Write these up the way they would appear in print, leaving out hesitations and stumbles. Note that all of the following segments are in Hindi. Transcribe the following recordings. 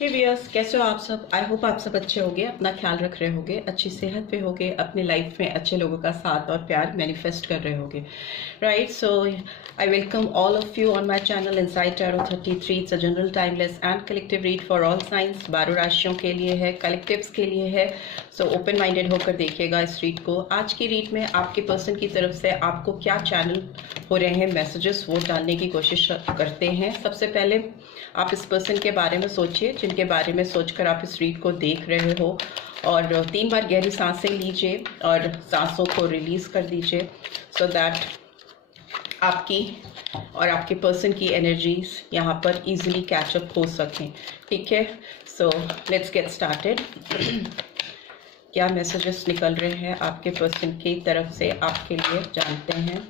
हे व्यूअर्स, कैसे हो आप सब। आई होप आप सब अच्छे होंगे, अपना ख्याल रख रहे होंगे, अच्छी सेहत पे होंगे, अपने लाइफ में अच्छे लोगों का साथ और प्यार मैनिफेस्ट कर रहे होंगे। Right, so I welcome all of you on my channel inside tarot 33। It's a general timeless and collective read for all science. 12 राशियों के लिए है, कलेक्टिव्स के लिए है। सो ओपन माइंडेड होकर देखिएगा इस रीड को। आज की रीड में आपके पर्सन की तरफ से आपको क्या चैनल हो रहे हैं मैसेजेस, वो डालने की कोशिश करते हैं। सबसे पहले आप इस पर्सन के बारे में सोचिए, जिनके बारे में सोचकर आप इस रीड को देख रहे हो, और 3 बार गहरी सांसें लीजिए और सांसों को रिलीज कर दीजिए, सो दैट आपकी और आपके पर्सन की एनर्जीज यहाँ पर इजीली कैचअप हो सकें। ठीक है, सो लेट्स गेट स्टार्टेड। क्या मैसेजेस निकल रहे हैं आपके पर्सन की तरफ से आपके लिए, जानते हैं।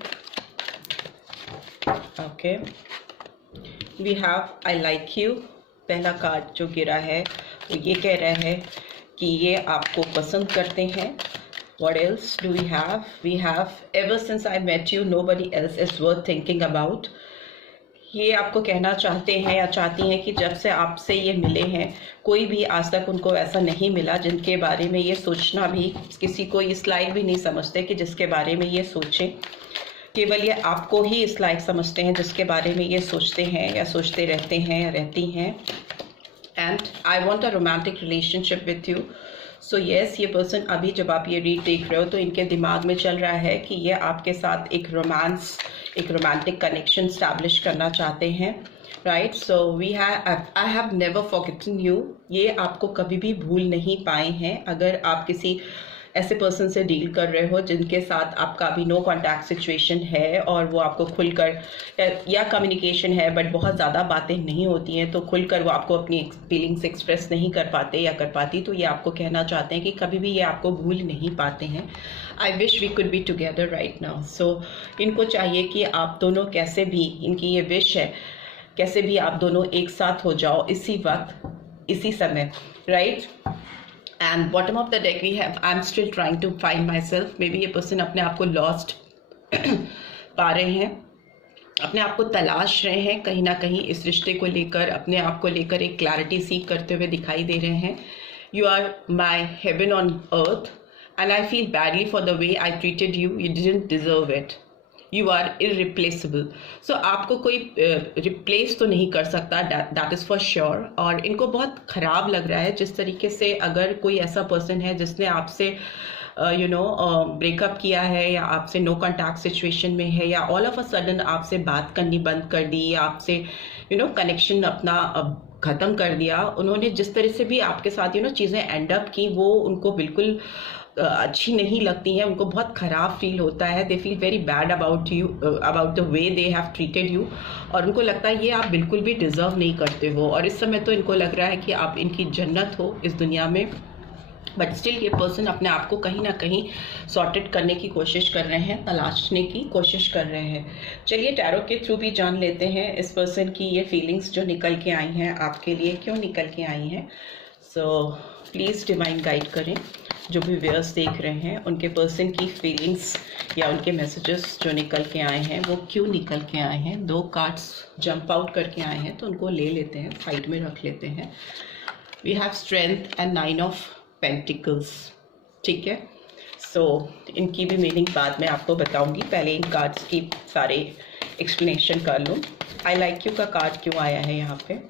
Okay, we have I like you. पहला कार्ड जो गिरा है वो ये कह रहा है कि ये आपको पसंद करते हैं। What else do we have? We have ever since I met you, nobody else is worth thinking about. ये आपको कहना चाहते हैं या चाहती हैं कि जब से आपसे ये मिले हैं, कोई भी आज तक उनको ऐसा नहीं मिला जिनके बारे में ये सोचना भी, किसी को इस लायक भी नहीं समझते कि जिसके बारे में ये सोचें। केवल ये आपको ही इस लायक समझते हैं जिसके बारे में ये सोचते हैं या सोचते रहते हैं या रहती हैं। And I want a romantic relationship with you. So yes, ये पर्सन अभी जब आप ये रीड देख रहे हो तो इनके दिमाग में चल रहा है कि ये आपके साथ एक रोमांटिक कनेक्शन स्टैब्लिश करना चाहते हैं। Right, so I have never forgotten you. ये आपको कभी भी भूल नहीं पाए हैं। अगर आप किसी ऐसे पर्सन से डील कर रहे हो जिनके साथ आपका अभी नो कॉन्टैक्ट सिचुएशन है और वो आपको खुलकर या कम्युनिकेशन है बट बहुत ज़्यादा बातें नहीं होती हैं, तो खुलकर वो आपको अपनी फीलिंग्स एक्सप्रेस नहीं कर पाते या कर पाती, तो ये आपको कहना चाहते हैं कि कभी भी ये आपको भूल नहीं पाते हैं। I wish we could be together right now. So इनको चाहिए कि आप दोनों कैसे भी, इनकी ये विश है, कैसे भी आप दोनों एक साथ हो जाओ इसी वक्त, इसी समय। Right, and bottom of the deck we have I am still trying to find myself. Maybe ये पर्सन अपने आप को लॉस्ट पा रहे हैं, अपने आप को तलाश रहे हैं कहीं ना कहीं इस रिश्ते को लेकर, अपने आप को लेकर एक क्लैरिटी सीख करते हुए दिखाई दे रहे हैं। You are my heaven on earth and I feel badly for the way I treated you, you didn't deserve it, you are irreplaceable. So आपको कोई रिप्लेस तो नहीं कर सकता, दैट इज़ फॉर श्योर। और इनको बहुत ख़राब लग रहा है जिस तरीके से अगर कोई ऐसा पर्सन है जिसने आपसे ब्रेकअप किया है या आपसे नो कॉन्टैक्ट सिचुएशन में है, या ऑल ऑफ अ सडन आपसे बात करनी बंद कर दी या आपसे कनेक्शन अपना ख़त्म कर दिया। उन्होंने जिस तरह से भी आपके साथ चीज़ें एंड अप की, वो उनको बिल्कुल अच्छी नहीं लगती हैं, उनको बहुत ख़राब फील होता है। They feel very bad about you, about the way they have treated you, और उनको लगता है ये आप बिल्कुल भी डिज़र्व नहीं करते हो। और इस समय तो इनको लग रहा है कि आप इनकी जन्नत हो इस दुनिया में, बट स्टिल ये पर्सन अपने आप को कहीं ना कहीं सॉर्टेड करने की कोशिश कर रहे हैं, तलाशने की कोशिश कर रहे हैं। चलिए टैरो के थ्रू भी जान लेते हैं इस पर्सन की ये फीलिंग्स जो निकल के आई हैं आपके लिए, क्यों निकल के आई हैं। सो प्लीज़ डिवाइन गाइड करें जो भी व्यूअर्स देख रहे हैं, उनके पर्सन की फीलिंग्स या उनके मैसेजेस जो निकल के आए हैं वो क्यों निकल के आए हैं। 2 कार्ड्स जंप आउट करके आए हैं तो उनको ले लेते हैं, साइड में रख लेते हैं। We have strength and 9 of pentacles. ठीक है, सो इनकी भी मीनिंग बाद में आपको बताऊंगी, पहले इन कार्ड्स की सारे एक्सप्लेनेशन कर लूँ। आई लाइक यू का कार्ड क्यों आया है यहाँ पे।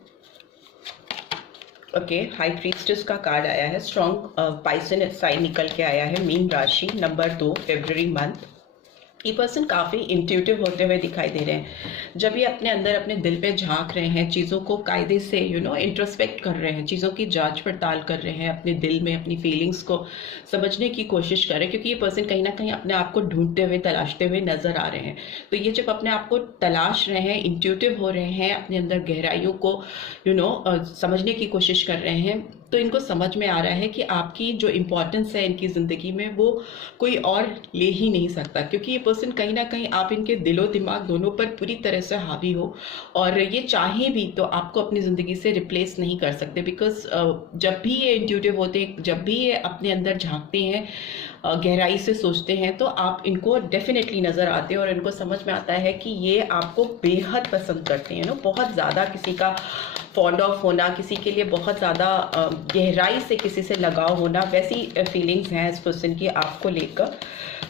ओके, हाई प्रीस्टेस का कार्ड आया है, स्ट्रॉन्ग पाइसन साइन निकल के आया है, मीन राशि, नंबर 2, फरवरी मंथ। ये पर्सन काफ़ी इंट्यूटिव होते हुए दिखाई दे रहे हैं। जब ये अपने अंदर अपने दिल पे झांक रहे हैं, चीज़ों को कायदे से इंट्रोस्पेक्ट कर रहे हैं, चीज़ों की जांच पड़ताल कर रहे हैं, अपने दिल में अपनी फीलिंग्स को समझने की कोशिश कर रहे हैं, क्योंकि ये पर्सन कहीं ना कहीं अपने आप को ढूंढते हुए तलाशते हुए नजर आ रहे हैं। तो ये जब अपने आप को तलाश रहे हैं, इंट्यूटिव हो रहे हैं, अपने अंदर गहराइयों को समझने की कोशिश कर रहे हैं, तो इनको समझ में आ रहा है कि आपकी जो इम्पोर्टेंस है इनकी ज़िंदगी में वो कोई और ले ही नहीं सकता, क्योंकि ये पर्सन कहीं ना कहीं आप इनके दिलो दिमाग दोनों पर पूरी तरह से हावी हो, और ये चाहे भी तो आपको अपनी ज़िंदगी से रिप्लेस नहीं कर सकते। बिकॉज जब भी ये इंट्यूटिव होते हैं, जब भी ये अपने अंदर झांकते हैं, गहराई से सोचते हैं तो आप इनको डेफिनेटली नज़र आते हैं और इनको समझ में आता है कि ये आपको बेहद पसंद करते हैं। बहुत ज़्यादा किसी का फॉन्ड ऑफ होना, किसी के लिए बहुत ज़्यादा गहराई से किसी से लगाव होना, वैसी फीलिंग्स हैं इस पर्सन की आपको लेकर।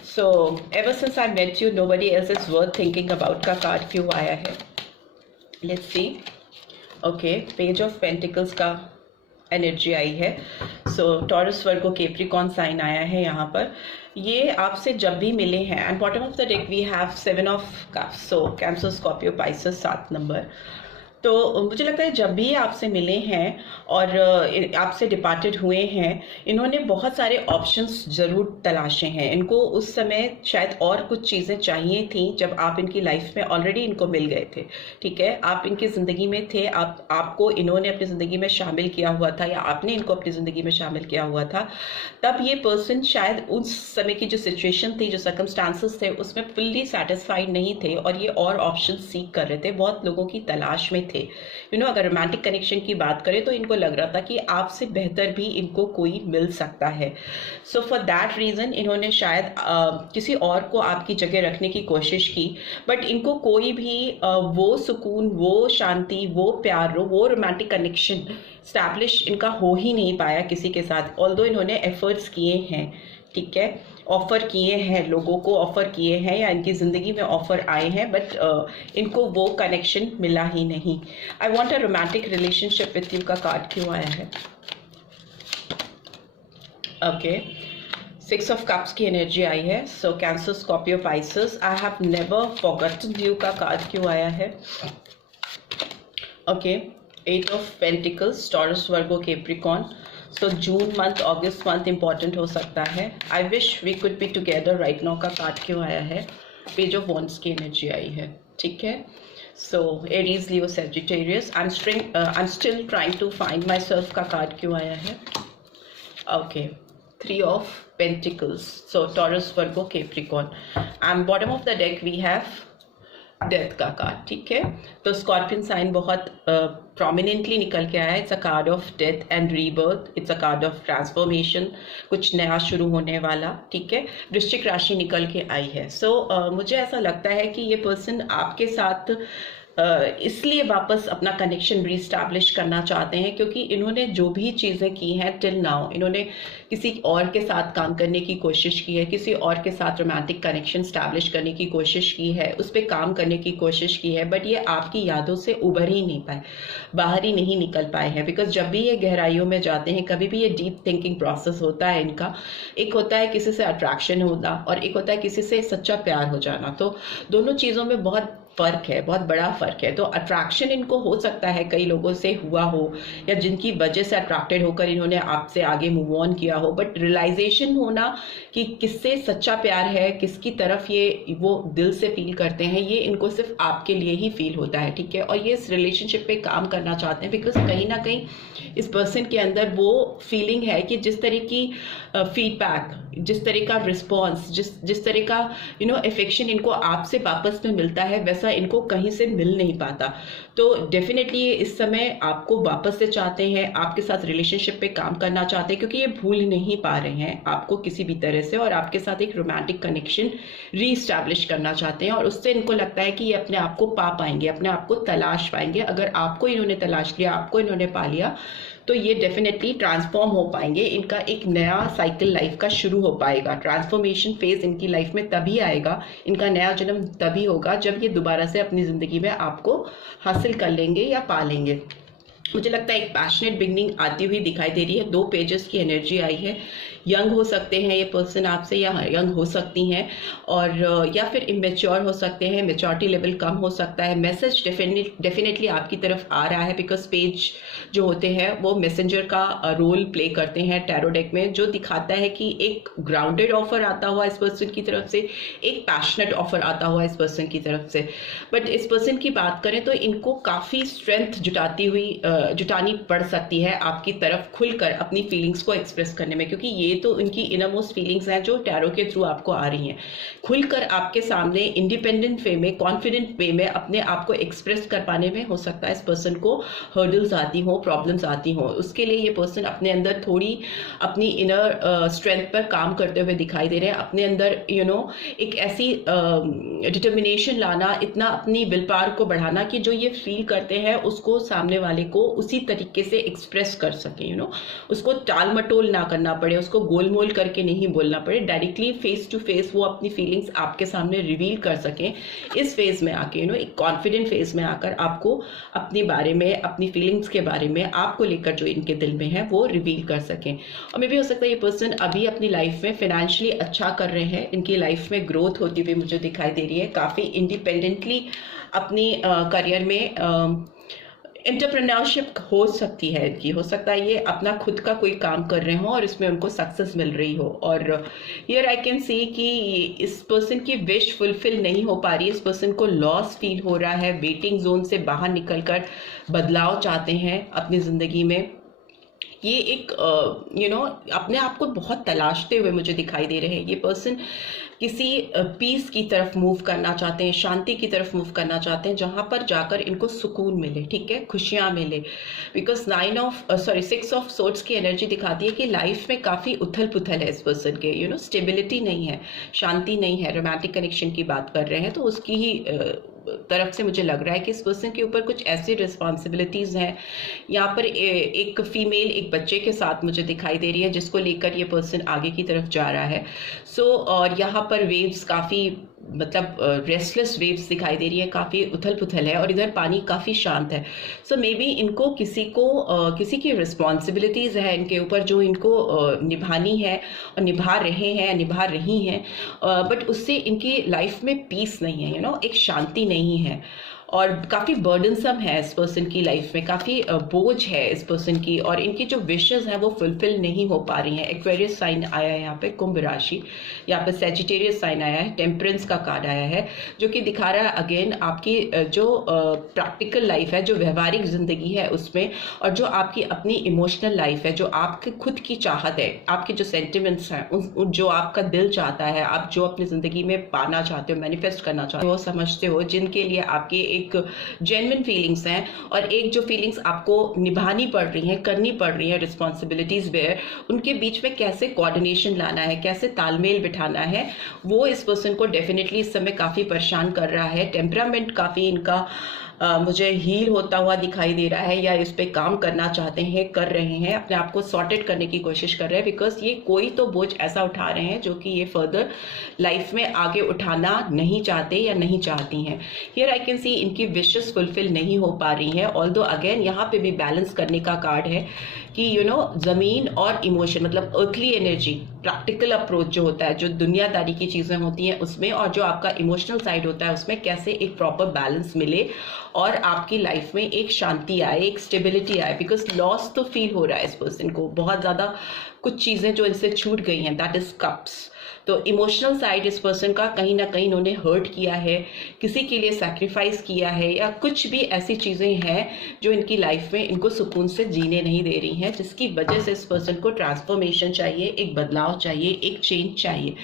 So ever since I met you nobody else is worth thinking about का कार्ड क्यों आया है, let's see. Okay, page of pentacles का एनर्जी आई है। So Taurus, Virgo, Capricorn sign आया है यहाँ पर। ये आपसे जब भी मिले हैं, and bottom of the deck we have 7 of cups, so cancer, Scorpio, Pisces, 7 number. तो मुझे लगता है जब भी आपसे मिले हैं और आपसे डिपार्टेड हुए हैं, इन्होंने बहुत सारे ऑप्शंस ज़रूर तलाशे हैं। इनको उस समय शायद और कुछ चीज़ें चाहिए थी जब आप इनकी लाइफ में ऑलरेडी इनको मिल गए थे, ठीक है। आप इनकी ज़िंदगी में थे, आपको इन्होंने अपनी ज़िंदगी में शामिल किया हुआ था या आपने इनको अपनी ज़िंदगी में शामिल किया हुआ था। तब ये पर्सन शायद उस समय की जो सिचुएशन थी, जो सर्कमस्टांसेस थे, उसमें फुल्ली सेटिस्फाइड नहीं थे और ये और ऑप्शन सीख कर रहे थे, बहुत लोगों की तलाश में थे। अगर रोमांटिक कनेक्शन की बात करें तो इनको लग रहा था कि आपसे बेहतर भी इनको कोई मिल सकता है। सो फॉर दैट रीज़न इन्होंने शायद किसी और को आपकी जगह रखने की कोशिश की, बट इनको कोई भी वो सुकून, वो शांति, वो प्यार, वो रोमांटिक कनेक्शन स्टैब्लिश इनका हो ही नहीं पाया किसी के साथ। ऑल्दो इन्होंने एफर्ट्स किए हैं, ठीक है, ऑफ़र किए हैं, लोगों को ऑफ़र किए हैं या इनकी ज़िंदगी में ऑफ़र आए हैं, बट इनको वो कनेक्शन मिला ही नहीं। I want a romantic relationship with you का कार्ड क्यों आया है? ओके, 6 ऑफ कप्स की एनर्जी आई है। So cancer, Scorpio, Pisces, I have never forgotten you का कार्ड क्यों आया है? Okay, 8 of pentacles, Taurus, Virgo, Capricorn. So June month, August month important हो सकता है। I wish we could be together right now का कार्ड क्यों आया है? पेज ऑफ वॉन्ड्स की एनर्जी आई है, ठीक है। So Aries, Leo, Sagittarius, I am still trying to find myself का कार्ड क्यों आया है? Okay, 3 of pentacles, so Taurus, Virgo, Capricorn, and bottom of the deck we have death का कार्ड, ठीक है। तो स्कॉर्पियन साइन बहुत प्रोमिनेंटली निकल के आया है। It's a card of death and rebirth, it's a card of transformation, कुछ नया शुरू होने वाला, ठीक है। वृश्चिक राशि निकल के आई है। सो मुझे ऐसा लगता है कि ये पर्सन आपके साथ इसलिए वापस अपना कनेक्शन रीस्टैब्लिश करना चाहते हैं क्योंकि इन्होंने जो भी चीज़ें की हैं टिल नाउ, इन्होंने किसी और के साथ काम करने की कोशिश की है, किसी और के साथ रोमांटिक कनेक्शन स्टैब्लिश करने की कोशिश की है, उस पर काम करने की कोशिश की है, बट ये आपकी यादों से उभर ही नहीं पाए, बाहर ही नहीं निकल पाए हैं। बिकॉज जब भी ये गहराइयों में जाते हैं, कभी भी ये डीप थिंकिंग प्रोसेस होता है इनका। एक होता है किसी से अट्रैक्शन होना और एक होता है किसी से सच्चा प्यार हो जाना। तो दोनों चीज़ों में बहुत फ़र्क है, बहुत बड़ा फ़र्क है। तो अट्रैक्शन इनको हो सकता है कई लोगों से हुआ हो या जिनकी वजह से अट्रैक्टेड होकर इन्होंने आपसे आगे मूव ऑन किया हो, बट रियलाइजेशन होना कि किससे सच्चा प्यार है, किसकी तरफ ये वो दिल से फील करते हैं, ये इनको सिर्फ आपके लिए ही फील होता है, ठीक है। और ये इस रिलेशनशिप पे काम करना चाहते हैं बिकॉज कहीं ना कहीं इस पर्सन के अंदर वो फीलिंग है कि जिस तरह की फीडबैक, जिस तरह का रिस्पॉन्स, जिस तरह का अफेक्शन इनको आपसे वापस में मिलता है, वैसा इनको कहीं से मिल नहीं पाता। तो डेफिनेटली ये इस समय आपको वापस से चाहते हैं, आपके साथ रिलेशनशिप पे काम करना चाहते हैं क्योंकि ये भूल नहीं पा रहे हैं आपको किसी भी तरह से, और आपके साथ एक रोमांटिक कनेक्शन रीस्टैब्लिश करना चाहते हैं। और उससे इनको लगता है कि ये अपने आप को पा पाएंगे, अपने आप को तलाश पाएंगे। अगर आपको इन्होंने तलाश लिया, आपको इन्होंने पा लिया, तो ये डेफिनेटली ट्रांसफॉर्म हो पाएंगे। इनका एक नया साइकिल लाइफ का शुरू हो पाएगा। ट्रांसफॉर्मेशन फेज इनकी लाइफ में तभी आएगा, इनका नया जन्म तभी होगा जब ये दोबारा से अपनी ज़िंदगी में आपको हासिल कर लेंगे या पा लेंगे। मुझे लगता है एक पैशनेट बिगनिंग आती हुई दिखाई दे रही है। 2 पेजेस की एनर्जी आई है। यंग हो सकते हैं ये पर्सन आपसे, या यंग हो सकती हैं, और या फिर इमेच्योर हो सकते हैं, मेच्योरिटी लेवल कम हो सकता है। मैसेज डेफिनेटली आपकी तरफ आ रहा है बिकॉज पेज जो होते हैं वो मैसेंजर का रोल प्ले करते हैं टैरो डेक में, जो दिखाता है कि एक ग्राउंडेड ऑफर आता हुआ इस पर्सन की तरफ से, एक पैशनेट ऑफर आता हुआ इस पर्सन की तरफ से। बट इस पर्सन की बात करें तो इनको काफ़ी स्ट्रेंथ जुटाती हुई जुटानी पड़ सकती है आपकी तरफ खुलकर अपनी फीलिंग्स को एक्सप्रेस करने में, क्योंकि ये तो उनकी इनरमोस्ट फीलिंग्स हैं जो टैरो के थ्रू आपको आ रही हैं। खुलकर आपके सामने इंडिपेंडेंट वे में, कॉन्फिडेंट वे में अपने आप को एक्सप्रेस कर पाने में हो सकता है इस पर्सन को हर्डल्स आती हो, प्रॉब्लम्स आती हो। उसके लिए ये पर्सन अपने अंदर थोड़ी अपनी इनर स्ट्रेंथ पर काम करते हुए दिखाई दे रहे हैं। अपने अंदर एक ऐसी डिटर्मिनेशन लाना, इतना अपनी विल पावर को बढ़ाना कि जो ये फील करते हैं उसको सामने वाले को उसी तरीके से एक्सप्रेस कर सकें। उसको टाल मटोल ना करना पड़े, उसको गोलमोल करके नहीं बोलना पड़े, डायरेक्टली फेस टू फेस वो अपनी फीलिंग्स आपके सामने रिवील कर सकें। इस फेज में आके एक कॉन्फिडेंट फेज में आकर आपको अपने बारे में, अपनी फीलिंग्स के बारे में, आपको लेकर जो इनके दिल में है वो रिवील कर सकें। और मे भी हो सकता है ये पर्सन अभी अपनी लाइफ में फाइनेंशियली अच्छा कर रहे हैं, इनकी लाइफ में ग्रोथ होती हुई मुझे दिखाई दे रही है, काफ़ी इंडिपेंडेंटली अपनी करियर में एंटरप्रेन्योरशिप हो सकती है इनकी। हो सकता है ये अपना खुद का कोई काम कर रहे हो और इसमें उनको सक्सेस मिल रही हो। और हियर आई कैन सी कि इस पर्सन की विश फुलफिल नहीं हो पा रही है, इस पर्सन को लॉस फील हो रहा है, वेटिंग जोन से बाहर निकलकर बदलाव चाहते हैं अपनी ज़िंदगी में। ये एक अपने आप को बहुत तलाशते हुए मुझे दिखाई दे रहे हैं। ये पर्सन किसी पीस की तरफ मूव करना चाहते हैं, शांति की तरफ मूव करना चाहते हैं, जहां पर जाकर इनको सुकून मिले, ठीक है, खुशियां मिले। बिकॉज 6 ऑफ सोर्ड्स की एनर्जी दिखाती है कि लाइफ में काफ़ी उथल पुथल है इस पर्सन के, स्टेबिलिटी नहीं है, शांति नहीं है। रोमांटिक कनेक्शन की बात कर रहे हैं तो उसकी ही तरफ से मुझे लग रहा है कि इस पर्सन के ऊपर कुछ ऐसी रिस्पॉन्सिबिलिटीज़ हैं। यहाँ पर एक फीमेल एक बच्चे के साथ मुझे दिखाई दे रही है जिसको लेकर ये पर्सन आगे की तरफ जा रहा है। और यहाँ पर वेव्स काफ़ी रेस्टलेस वेव्स दिखाई दे रही है, काफ़ी उथल पुथल है और इधर पानी काफ़ी शांत है। सो मे बी इनको किसी की रिस्पॉन्सिबिलिटीज़ है इनके ऊपर जो इनको निभानी है और निभा रही हैं, बट उससे इनकी लाइफ में पीस नहीं है, एक शांति नहीं है और काफ़ी बर्डनसम है इस पर्सन की लाइफ में, काफ़ी बोझ है इस पर्सन की और इनकी जो विशेस हैं वो फुलफिल नहीं हो पा रही हैं। एक्वेरियस साइन आया है यहाँ पे, कुंभ राशि, यहाँ पे सेजिटेरियस साइन आया है, टेम्परेंस का कार्ड आया है जो कि दिखा रहा है अगेन आपकी जो प्रैक्टिकल लाइफ है, जो व्यवहारिक ज़िंदगी है उसमें, और जो आपकी अपनी इमोशनल लाइफ है, जो आपके खुद की चाहत है, आपके जो सेंटिमेंट्स हैं, जो आपका दिल चाहता है, आप जो अपनी ज़िंदगी में पाना चाहते हो, मैनिफेस्ट करना चाहते हो, समझते हो, जिनके लिए आपके एक जेन्युइन फीलिंग्स हैं और एक जो फीलिंग्स आपको निभानी पड़ रही हैं, करनी पड़ रही हैं, रिस्पॉन्सिबिलिटीज वेयर, उनके बीच में कैसे कोऑर्डिनेशन लाना है, कैसे तालमेल बिठाना है, वो इस पर्सन को डेफिनेटली इस समय काफ़ी परेशान कर रहा है। टेम्परामेंट काफ़ी इनका मुझे हील होता हुआ दिखाई दे रहा है, या इस पे काम करना चाहते हैं, कर रहे हैं, अपने आप को सॉर्टेड करने की कोशिश कर रहे हैं। बिकॉज ये कोई तो बोझ ऐसा उठा रहे हैं जो कि ये फर्दर लाइफ में आगे उठाना नहीं चाहते या नहीं चाहती हैं। हियर आई कैन सी इनकी विशेस फुलफिल नहीं हो पा रही हैं। ऑल्दो अगेन यहाँ पे भी बैलेंस करने का कार्ड है कि ज़मीन और इमोशन, मतलब अर्थली एनर्जी, प्रैक्टिकल अप्रोच जो होता है, जो दुनियादारी की चीज़ें होती हैं उसमें, और जो आपका इमोशनल साइड होता है उसमें कैसे एक प्रॉपर बैलेंस मिले और आपकी लाइफ में एक शांति आए, एक स्टेबिलिटी आए। बिकॉज लॉस तो फील हो रहा है इस पर्सन को, बहुत ज़्यादा कुछ चीज़ें जो इनसे छूट गई हैं, दैट इज कप्स। तो इमोशनल साइड इस पर्सन का कहीं ना कहीं इन्होंने हर्ट किया है, किसी के लिए सैक्रिफाइस किया है, या कुछ भी ऐसी चीज़ें हैं जो इनकी लाइफ में इनको सुकून से जीने नहीं दे रही हैं, जिसकी वजह से इस पर्सन को ट्रांसफॉर्मेशन चाहिए, एक बदलाव चाहिए, एक चेंज चाहिए।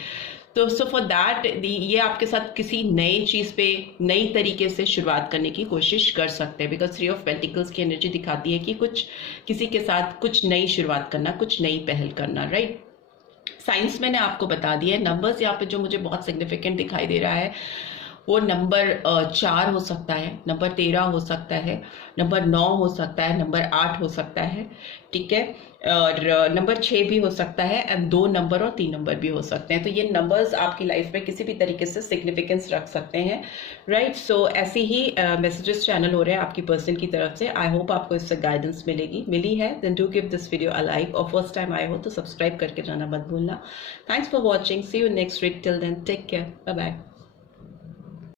तो सो फॉर दैट ये आपके साथ किसी नई चीज़ पे नई तरीके से शुरुआत करने की कोशिश कर सकते हैं। बिकॉज 3 ऑफ पेंटिकल्स की एनर्जी दिखाती है कि किसी के साथ कुछ नई शुरुआत करना, कुछ नई पहल करना, राइट। साइंस मैंने आपको बता दिया है। नंबर्स यहाँ पे जो मुझे बहुत सिग्निफिकेंट दिखाई दे रहा है वो नंबर 4 हो सकता है, नंबर 13 हो सकता है, नंबर 9 हो सकता है, नंबर 8 हो सकता है, ठीक है, और नंबर 6 भी हो सकता है, एंड 2 नंबर और 3 नंबर भी हो सकते हैं। तो ये नंबर्स आपकी लाइफ में किसी भी तरीके से सिग्निफिकेंस रख सकते हैं, राइट। सो ऐसे ही मैसेजेस चैनल हो रहे हैं आपकी पर्सन की तरफ से। आई होप आपको इससे गाइडेंस मिली है। Then do give this video a like, और फर्स्ट टाइम आए हो तो सब्सक्राइब करके जाना मत भूलना। Thanks for watching, see you next week, till then take care, bye bye.